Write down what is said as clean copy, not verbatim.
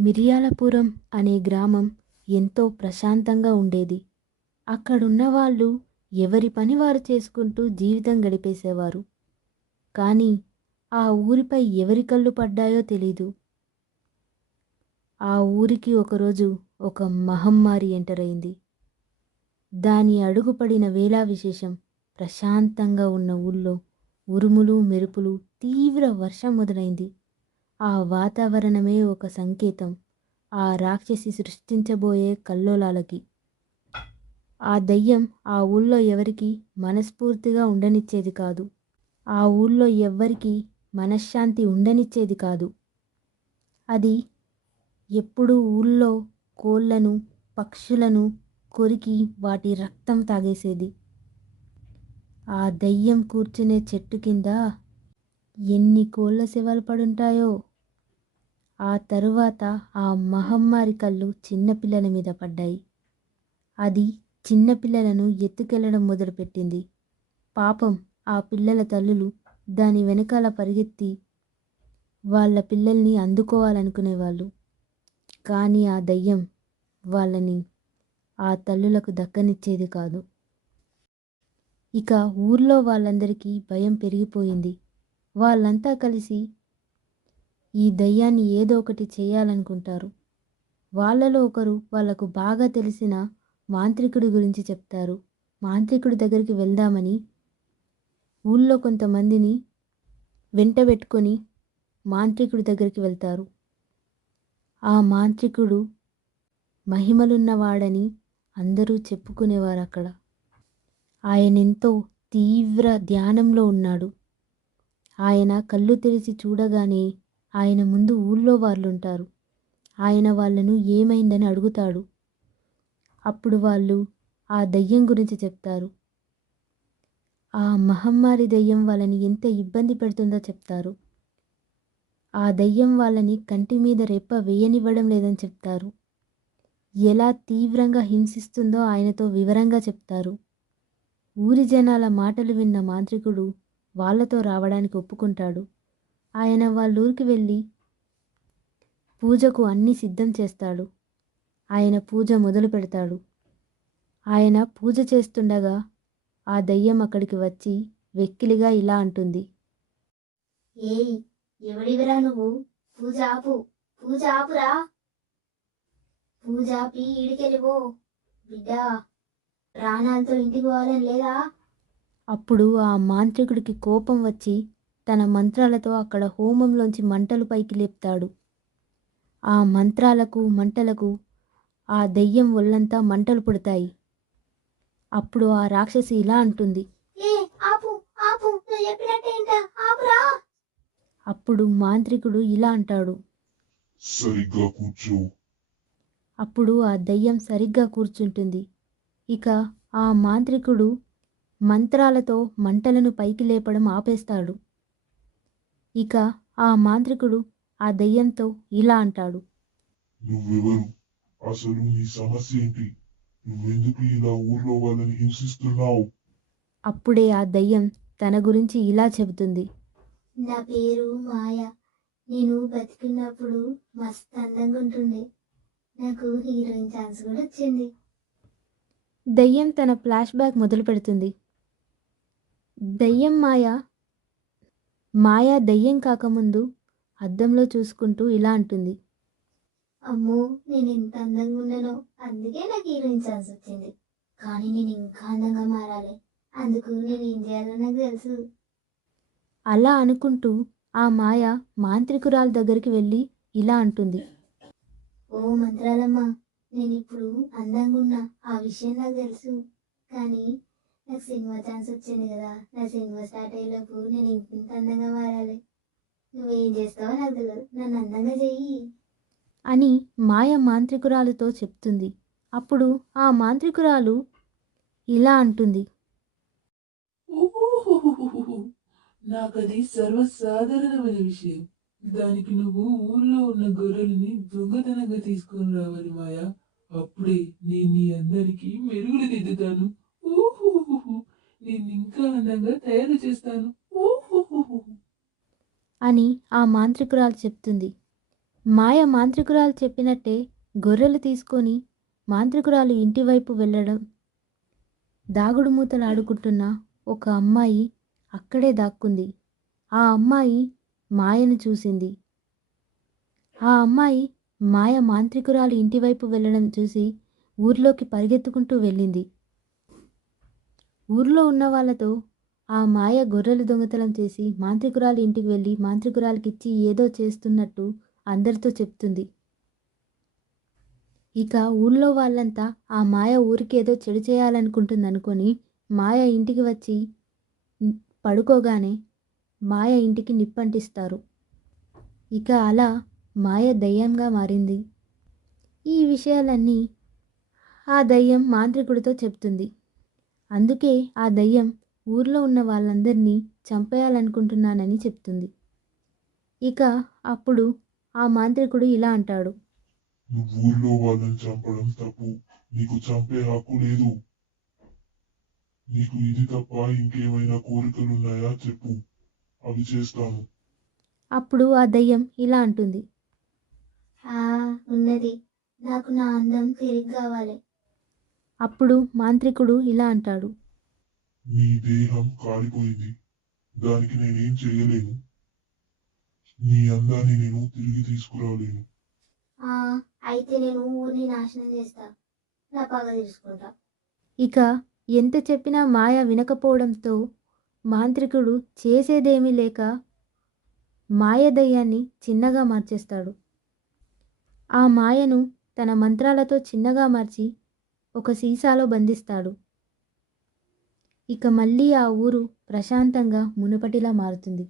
మిరియాలపురం అనే గ్రామం ఎంతో ప్రశాంతంగా ఉండేది. అక్కడున్న వాళ్ళు ఎవరి పని వారు చేసుకుంటూ జీవితం గడిపేసేవారు. కానీ ఆ ఊరిపై ఎవరి కళ్ళు పడ్డాయో తెలీదు. ఆ ఊరికి ఒకరోజు ఒక మహమ్మారి ఎంటర్ అయింది. దాని అడుగుపడిన వేళా విశేషం ప్రశాంతంగా ఉన్న ఊళ్ళో ఉరుములు మెరుపులు తీవ్ర వర్షం మొదలైంది. ఆ వాతావరణమే ఒక సంకేతం ఆ రాక్షసి సృష్టించబోయే కల్లోలాలకి. ఆ దయ్యం ఆ ఊళ్ళో ఎవరికి మనస్ఫూర్తిగా ఉండనిచ్చేది కాదు. ఆ ఊళ్ళో ఎవ్వరికి మనశ్శాంతి ఉండనిచ్చేది కాదు. అది ఎప్పుడూ ఊళ్ళో కోళ్లను పక్షులను కొరికి వాటి రక్తం తాగేసేది. ఆ దయ్యం కూర్చునే చెట్టు కింద ఎన్ని కోళ్ల శవాలు పడుంటాయో. ఆ తరువాత ఆ మహమ్మారి కళ్ళు చిన్నపిల్లల మీద పడ్డాయి. అది చిన్నపిల్లలను ఎత్తుకెళ్లడం మొదలుపెట్టింది. పాపం ఆ పిల్లల తల్లులు దాని వెనకాల పరిగెత్తి వాళ్ళ పిల్లల్ని అందుకోవాలనుకునేవాళ్ళు. కానీ ఆ దయ్యం వాళ్ళని ఆ తల్లులకు దక్కనిచ్చేది కాదు. ఇక ఊర్లో వాళ్ళందరికీ భయం పెరిగిపోయింది. వాళ్ళంతా కలిసి ఈ దయ్యాన్ని ఏదో ఒకటి చేయాలనుకుంటారు. వాళ్ళలో ఒకరు వాళ్లకు బాగా తెలిసిన మాంత్రికుడి గురించి చెప్తారు. మాంత్రికుడి దగ్గరికి వెళ్దామని ఊళ్ళో కొంతమందిని వెంటబెట్టుకొని మాంత్రికుడి దగ్గరికి వెళ్తారు. ఆ మాంత్రికుడు మహిమలున్నవాడని అందరూ చెప్పుకునేవారు అక్కడ. ఆయనెంతో తీవ్ర ధ్యానంలో ఉన్నాడు. ఆయన కళ్ళు తెరిచి చూడగానే ఆయన ముందు ఊళ్ళో వాళ్ళుంటారు. ఆయన వాళ్ళను ఏమైందని అడుగుతాడు. అప్పుడు వాళ్ళు ఆ దయ్యం గురించి చెప్తారు. ఆ మహమ్మారి దయ్యం వాళ్ళని ఎంత ఇబ్బంది పెడుతుందో చెప్తారు. ఆ దయ్యం వాళ్ళని కంటి మీద రెప్ప వేయనివ్వడం లేదని చెప్తారు. ఎలా తీవ్రంగా హింసిస్తుందో ఆయనతో వివరంగా చెప్తారు. ఊరి జనాల మాటలు విన్న మాంత్రికుడు వాళ్లతో రావడానికి ఒప్పుకుంటాడు. ఆయన వాళ్ళూరికి వెళ్ళి పూజకు అన్నీ సిద్ధం చేస్తాడు. ఆయన పూజ మొదలు పెడతాడు. ఆయన పూజ చేస్తుండగా ఆ దయ్యం అక్కడికి వచ్చి వెక్కిలిగా ఇలా అంటుంది. ఏయ్, ఎవడివిరా నువ్వు? పూజ ఆపు, పూజ ఆపురా. పూజ ఆపి ఈడికెళ్ళిపో బిడ్డా. ప్రాణాలతో ఇంటికి పోవాలని లేదా? అప్పుడు ఆ మాంత్రికుడికి కోపం వచ్చి తన మంత్రాలతో అక్కడ హోమంలోంచి మంటలు పైకి లేపుతాడు. ఆ మంత్రాలకు మంటలకు ఆ దెయ్యం ఒళ్ళంతా మంటలు పుడతాయి. అప్పుడు ఆ రాక్షసి ఇలా అంటుంది. ఏ ఆపు, ఆపు, నువ్వు చెప్పినట్టేంట, ఆపురా. అప్పుడు మాంత్రికుడు ఇలా అంటాడు. సరిగ్గా కూర్చో. అప్పుడు ఆ దయ్యం సరిగ్గా కూర్చుంటుంది. ఇక ఆ మాంత్రికుడు మంత్రాలతో మంటలను పైకి లేపడం ఆపేస్తాడు. ఇక ఆ మాంత్రికుడు ఆ దయ్యంతో ఇలా అంటాడు. నువ్వెవరు? అసలు నీ సమస్య ఏంటి? నువ్వెందుకు ఇలా ఊర్లో వాళ్ళని హింసిస్తున్నావు? అప్పుడే ఆ దయ్యం తన గురించి ఇలా చెబుతుంది. నా పేరు మాయ. నేను బతికున్నప్పుడు మస్తు అందంగా ఉంటుండే. నాకు హీరోయిన్ ఛాన్స్ కూడా వచ్చింది. దయ్యం తన ఫ్లాష్ బ్యాక్ మొదలు పెడుతుంది. దయ్యం మాయ దయ్యం కాకముందు అద్దంలో చూసుకుంటూ ఇలా అంటుంది. అమ్మో, నేను ఎంత అందంగా ఉన్నానో, అందుకే నాకు హీరోయిన్ ఛాన్స్ వచ్చింది. కానీ నేను ఇంకా అందంగా మారాలి. అందుకు నేను ఏం చేయాలో నాకు తెలుసు. అలా అనుకుంటూ ఆ మాయ మాంత్రికురాల దగ్గరికి వెళ్ళి ఇలా అంటుంది. ఓ మంత్రాలమ్మ, నేను ఇప్పుడు అందంగా ఉన్నా, ఆ విషయం నాకు తెలుసు. కానీ నాకు సినిమా ఛాన్స్ వచ్చింది కదా, నా సినిమా స్టార్ట్ అయ్యేలోపు నేను ఇంత అందంగా మారాలి. నువ్వేం చేస్తావో నాకు తెలియదు, నన్ను అందంగా చెయ్యి అని మాయ మాంత్రికురాలుతో చెప్తుంది. అప్పుడు ఆ మాంత్రికురాలు ఇలా అంటుంది. నాకది సర్వసాధారణమైన విషయం. దానికి నువ్వు ఊర్లో ఉన్న గొర్రెలని దొంగతనంగా తీసుకొని రావాలి మాయా. అప్పుడే నేను నీ అందరికీ మెరుగులు దిద్దుతాను. ఊహుహుహు. నిన్ను ఇంకా అందంగా తయారు చేస్తాను. ఊహుహుహు. అని ఆ మాంత్రికురాలు చెప్తుంది. మాయ మాంత్రికురాలు చెప్పినట్టే గొర్రెలు తీసుకొని మాంత్రికురాలు ఇంటి వైపు వెళ్ళడం, దాగుడు మూతలు ఆడుకుంటున్న ఒక అమ్మాయి అక్కడే దాక్కుంది. ఆ అమ్మాయి మాయను చూసింది. ఆ అమ్మాయి మాయ మాంత్రికురాలు ఇంటివైపు వెళ్ళడం చూసి ఊర్లోకి పరిగెత్తుకుంటూ వెళ్ళింది. ఊర్లో ఉన్న వాళ్ళతో ఆ మాయ గొర్రెలు దొంగతనం చేసి మాంత్రికురాలు ఇంటికి వెళ్ళి మాంత్రికురాలకిచ్చి ఏదో చేస్తున్నట్టు అందరితో చెప్తుంది. ఇక ఊళ్ళో వాళ్ళంతా ఆ మాయ ఊరికేదో చెడు చేయాలనుకుంటుందనుకొని మాయ ఇంటికి వచ్చి పడుకోగానే మాయ ఇంటికి నిప్పంటిస్తారు. ఇక అలా మాయ దయ్యంగా మారింది. ఈ విషయాలన్నీ ఆ దయ్యం మాంత్రికుడితో చెప్తుంది. అందుకే ఆ దయ్యం ఊర్లో ఉన్న వాళ్ళందరినీ చంపేయాలనుకుంటున్నానని చెప్తుంది. ఇక అప్పుడు ఆ మాంత్రికుడు ఇలా అంటాడు. నువ్వు ఊర్లో వాళ్ళని చంపడం తప్పు. నీకు చంపే హక్కు లేదు. నీకు ఇది తప్ప ఇంకేమైనా కోరికలున్నాయా చెప్పు, అవి చేస్తాను. అప్పుడు ఆ దయ్యం ఇలా అంటుంది. ఉన్నది. నాకు నా అందం తిరిగి కావాలి. అప్పుడు మాంత్రికుడు ఇలా అంటాడు. నీ దేహం కాలిపోయింది. దానికి నేనేం చేయలేను. నీ అందాన్ని నేను తిరిగి తీసుకురాలేను. అయితే నేను ఊరిని నాశనం చేస్తా. నా పగ తీసుకుంటా. ఇక ఎంత చెప్పినా మాయ వినకపోవడంతో మాంత్రికుడు చేసేదేమీ లేక మాయ దయ్యాన్ని చిన్నగా మార్చేస్తాడు. ఆ మాయను తన మంత్రాలతో చిన్నగా మార్చి ఒక సీసాలో బంధిస్తాడు. ఇక మళ్ళీ ఆ ఊరు ప్రశాంతంగా మునుపటిలా మారుతుంది.